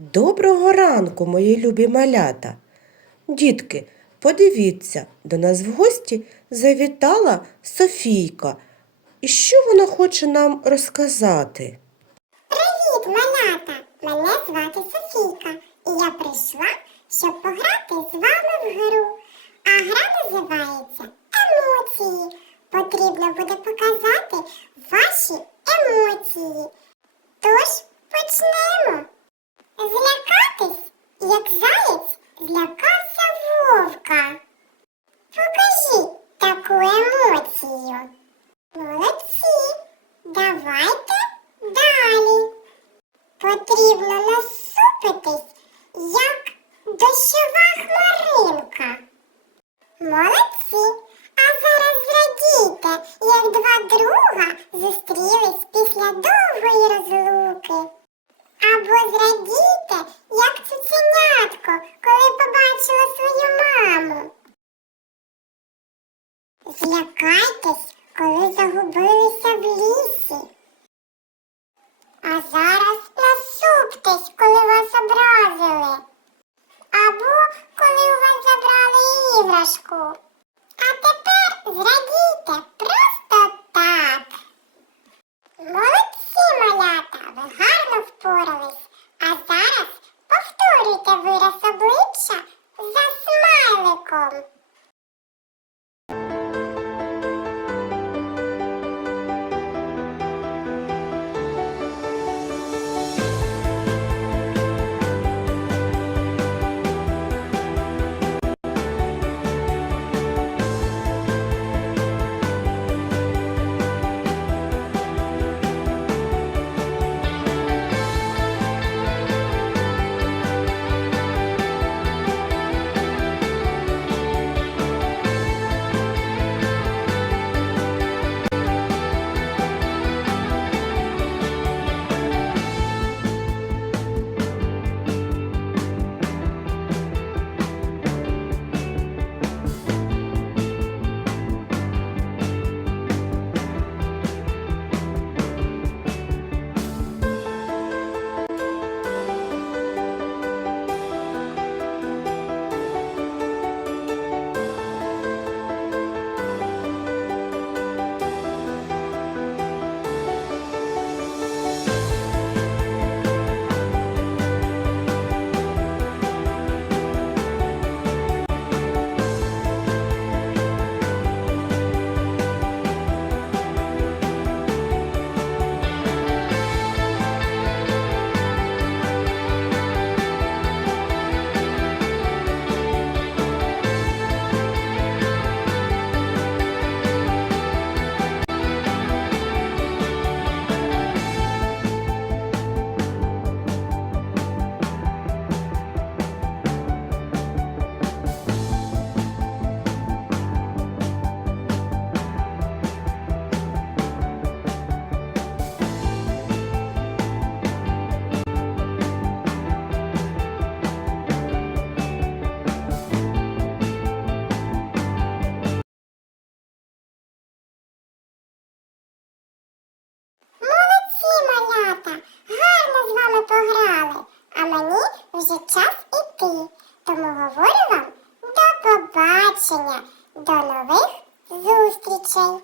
Доброго ранку, мої любі малята. Дітки, подивіться, до нас в гості завітала Софійка. І що вона хоче нам розказати? Привіт, малята! Мене звати Софійка, і я прийшла, щоб пограти з вами в гру. А гра називається Емоції. Потрібно буде показати ваші емоції. Тож почнемо. Злякатись, як заєць злякався вовка. Покажіть таку емоцію. Молодці. Давайте далі. Потрібно насупитись, як дощова хмаринка. Молодці. Іграшку. А тепер зрадійте просто так. Молодці, малята, ви гарно впорались. А зараз повторюйте вираз обличчя за смайликом. Вже час іти. Тому говорю вам до побачення, до нових зустрічей.